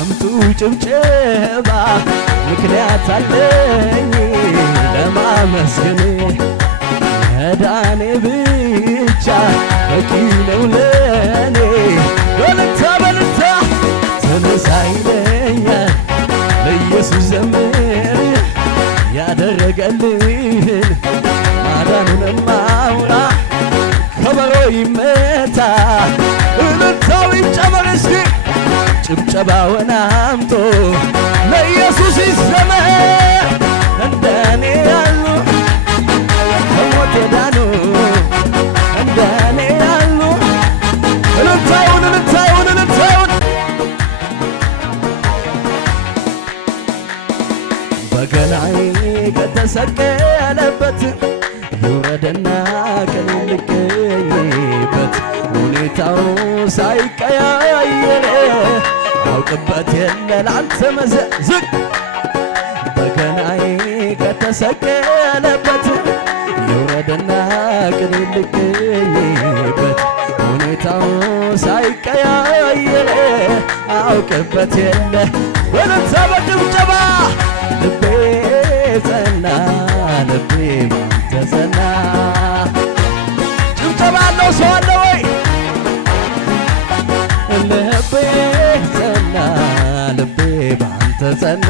አምጡ ጭብጨባ ምክንያት አለኝ ለማመስገን መዳኔ ብቻ በቂ ነው ለኔ በልታ በልታ ተነሳ ይለኛል ለኢየሱስ ዘምር ያደረገልህን ማዳኑን ማውራ ከበሮ ይመታ እልልታው ይጨመር እስኪ ጭብጨባውን አምጦ ለኢየሱስ ይዘመር እንደኔ ያሉ ከሞት የዳኑ እንደኔ ያሉ እልልታውን እልልታውን እልልታውን በገናዬ ከተሰቀለበት ይውረድና ቀን ልገኝበት ሁኔታው ሳይቀያየር አውቅበት የለ ላንተ መዘዝቅ በገናዬ ከተሰቀለበት ይውረድና ቀን ልገኝበት ሁኔታው ሳይቀያየር አውቅበት የለ በለታ በጭብጨባ ልቤ ጸና ልቤ ባንተ ጸና ጭብጨባ አለው ሰው አለ ወይ ልቤ ጸና ልቤ ባንተ ጸና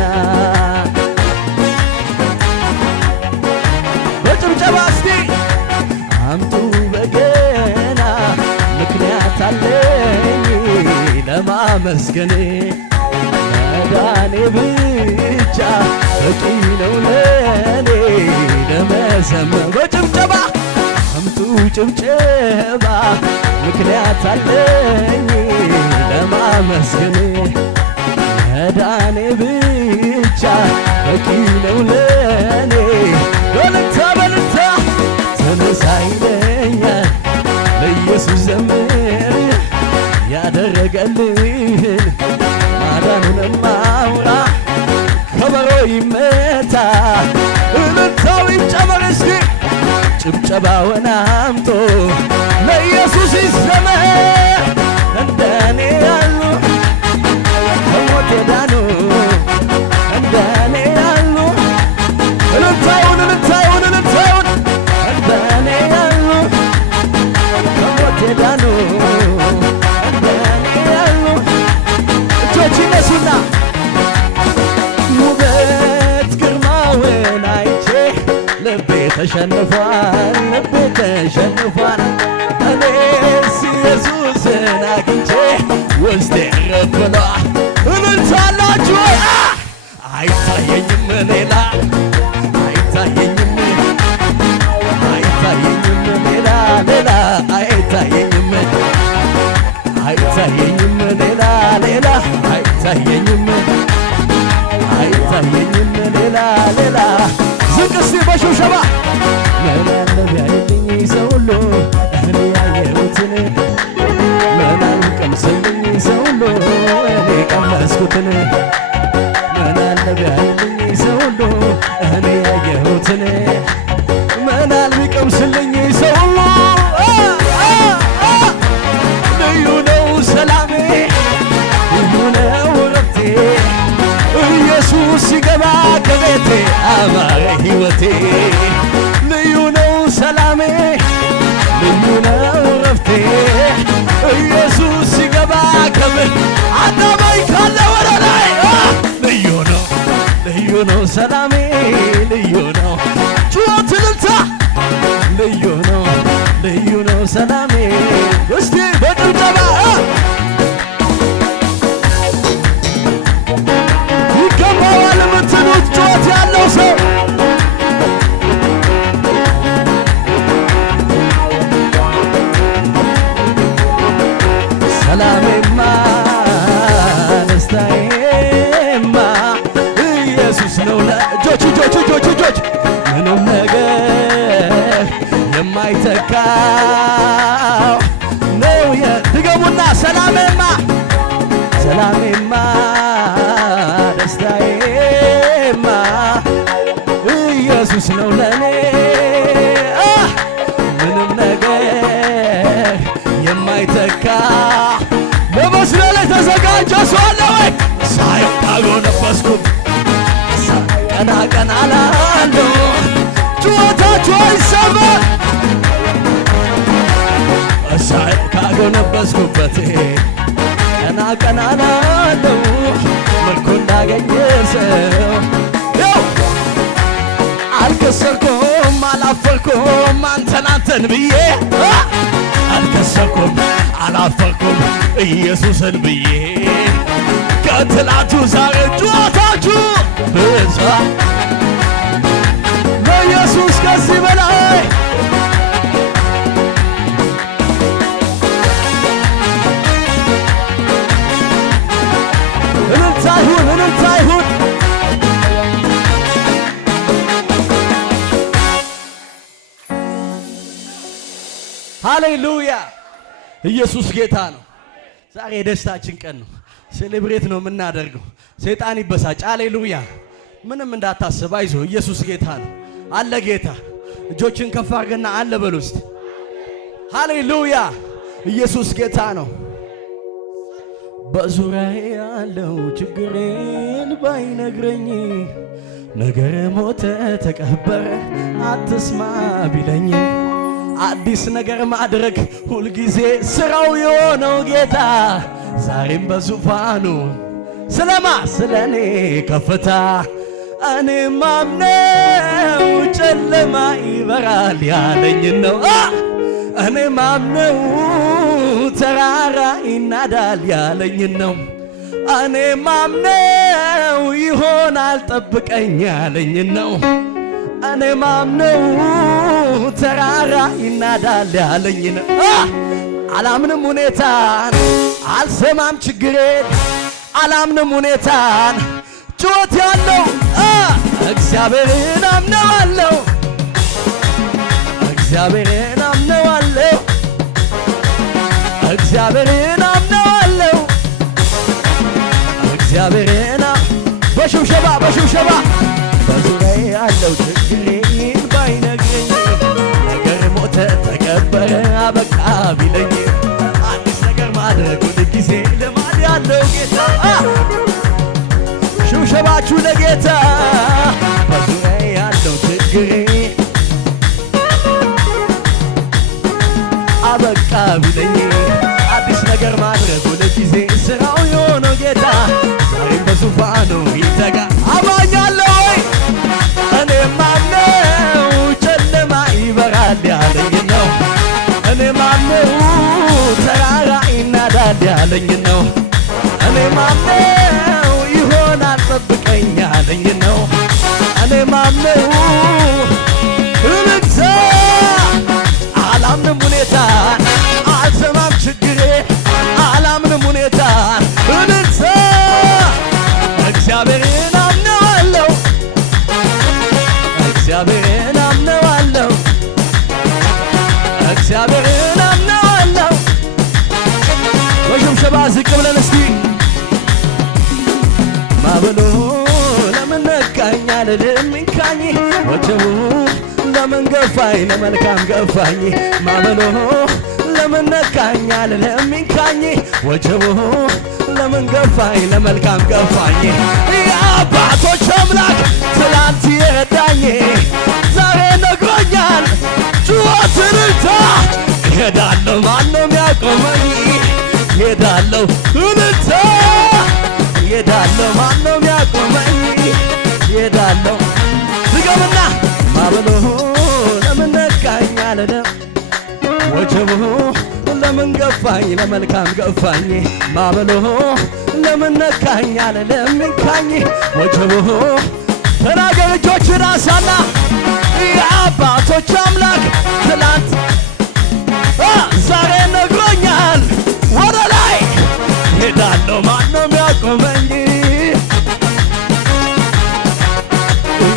በጭብጨባ እስቲ አምጡ በገና ምክንያት አለኝ ለማመስገን መዳኔ ብቻ በቂ ነው ለኔ ለመዘመር በጭብጨባ አምጡ ጭብጨባ ምክንያት አለኝ ለማመስገን መዳኔ ብቻ በቂ ነው ለኔ በልታ በልታ ተነሳ ይለኛል ለኢየሱስ ዘምር ያደረገልህን ማዳኑን ማውራ ከበሮ ይመታ እልልታው ይጨመር እስኪ ጭብጨባውን አምጦ ለኢየሱስ ይዘመር እንደኔ ያሉ ከሞት የዳኑ እንደኔ ያሉ እልልታውን እልልታውን እልልታውን እንደኔ ያሉ ከሞት የዳኑ እንደኔ ያሉ እጆች ይነሱና ውበት ግርማውን አይቼ ልቤ ተሸንፏል ልቤ ተሸንፏል እኔስ ኢየሱስን አግኝቼ ውስጤ ረፍ ብሏል እልልታላችሁ አይታየኝም ሌላ አይታየኝም አይታየኝም ሌላ ሌላ አይታየኝም አይታየኝም ሌላ ሌላ አይታየኝም አይታየኝም ሌላ ሌላ ዝቅ እስቲ በሽብሸባ ምን አለ ቢያየልኝ ሰው ሁሉ እኔ ያየሁትን ምን አልቀምስልኝ ሰው ሁሉ እኔ ቀመስኩትን ምን አለ ቢያየልኝ ሰው ሁሉ እኔ ያየሁትን ምን አልቀምስልኝ ሰው ሁሉ ልዩ ነው ሰላሜ ልዩ ነው ረፍቴ ኢየሱስ ሲገባ ከቤቴ አማረ ሕይወቴ ልዩ ነው ሰላሜ ልዩ ነው ረፍቴ ኢየሱስ ሲገባ ከቤቴ አዳማይ ካለ ወደ ላይ ልዩ ነው ሰላሜ ልዩ ነው ጩኸት እልልታ ልዩ ነው ሰላሜ እስቲ በጭብጨባ ይገባዋል የምትሉት ጩኸት ያለው ሰው ሰላሜማ ደስታዬማ ኢየሱስ ነው እጆች በጎነበስኩበት ቀና ቀና ላለው ምርኮ እንዳገኘ ሰው አልከሰርኩም አላፈርኩም አንተን ብዬ አልከሰርኩም አላፈርኩም ኢየሱስን ብዬ ከትላንቱ ዛሬ ጩኸታችሁ ብዛ ለኢየሱስ ከዚህ በላይ እልልታ ይሁን እልልታ ይሁን። ሃሌሉያ ኢየሱስ ጌታ ነው። ዛሬ የደስታችን ቀን ነው። ሴሌብሬት ነው የምናደርገው። ሰይጣን ይበሳጭ። ሃሌሉያ ምንም እንዳታስብ፣ አይዞ ኢየሱስ ጌታ ነው። አለ ጌታ። እጆችን ከፍ አድርገና አለ በሉ እስቲ። ሃሌሉያ ኢየሱስ ጌታ ነው። በዙሪያዬ ያለው ችግሬን ባይነግረኝ ነገር ሞተ ተቀበረ አትስማ ቢለኝ አዲስ ነገር ማድረግ ሁልጊዜ ስራው የሆነው ጌታ ዛሬም በዙፋኑ ስለማ ስለኔ ከፍታ እኔ ማምነው ጨለማ ይበራል ያለኝ ነው። እኔ ማምነው ተራራ ይናዳል ያለኝ ነው። እኔ ማምነው ይሆናል ጠብቀኝ ያለኝ ነው። እኔ ማምነው ተራራ ይናዳል ያለኝ ነው። አላምንም ሁኔታን አልሰማም ችግሬን አላምንም ሁኔታን ጩኸት ያለው እግዚአብሔርን አምነዋለሁ እግዚአብሔርን አምነዋለሁ እግዚአብሔርን አምነዋለሁ እግዚአብሔርን በሽብሸባ በሽብሸባ በዙሪያዬ ያለው ችግሬን ባይነግረኝ ነገር ሞተ ተቀበረ አበቃ ቢለኝ አዲስ ነገር ማድረግ ሁልጊዜ ልማድ ያለው ጌታ ሽብሸባችሁ ለጌታ በዙሪያዬ ያለው ችግሬ አበቃ ቢለኝ አዲስ ነገር ማድረግ ሁልጊዜ ስራው የሆነው ጌታ ዛሬም በዙፋኑ ይተጋ አማኛለሁ ወይ እኔ ማምነው ጨለማ ይበራል ያለኝ ነው። እኔ ማምነው ተራራ ይናዳል ያለኝ ነው። እኔ ማምነው ይሆናል ጠብቀኝ ያለኝ ነው። እኔ ማምነው እልልታ አላምንም ሁኔታን አልሰማም ችግሬ አላምንም ሁኔታን እልልታ እግዚአብሔርን አምነዋለሁ እግዚአብሔርን አምነዋለሁ እግዚአብሔርን አምነዋለሁ። በሽብሸባ ዝቅ ብለን እስቲ ማዕበሉ ለምን ነካኝ አልልም እንካኝ ወጀቡ ለምን ገፋኝ ለመልካም ገፋኝ ማዕበሉ ለምን ነካኝ አልልም እንካኝ ወጀቡ ለምን ገፋኝ ለመልካም ገፋኝ የአባቶች አምላክ ትላንት የረዳኝ ዛሬ ነግሮኛል ጩኸት እልልታ እሄዳለሁ ማነው የሚያቆመኝ እሄዳለሁ እልልታ እሄዳለሁ ማነው የሚያቆመኝ እሄዳለሁ ድገምና ማዕበሉ ለምን ነካኝ አልልም ወጀቡ ለምን ገፋኝ ለመልካም ገፋኝ ማዕበሉ ለምን ነካኝ አልልም እንካኝ ወጀቡ ተናገር እጆችን አንሳና የአባቶች አምላክ ትላንት ዛሬ ነግሮኛል ወደ ላይ ሄዳለሁ ማነው የሚያቆመኝ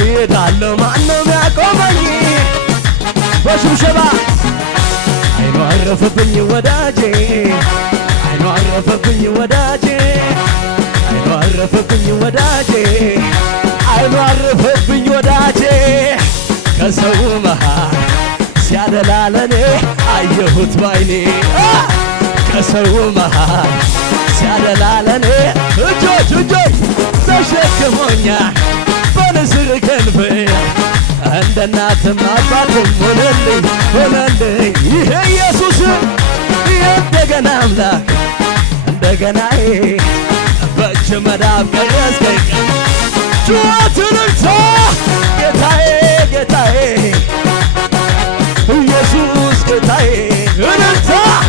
ሄዳለሁ ማነው የሚያቆመኝ በሽብሸባ አይኑ አረፈብኝ ወዳጄ አይኑ አረፈብኝ ወዳጄ አይኑ አረፈብኝ ወዳጄ አይኑ አረፈብኝ ወዳጄ ከሰው መሃል ሲያደላለኔ አየሁት ባይኔ ከሰው መሃል ሲያደላለኔ እጆች ተሸክሞኛል በንስር ክንፍ እንደ እናትም አባትም ሆነልኝ ይሄ ኢየሱስ እንደገና አምላክ እንደገና በእጅ መዳብ ቀረስከኝ ጩኸት ልልታ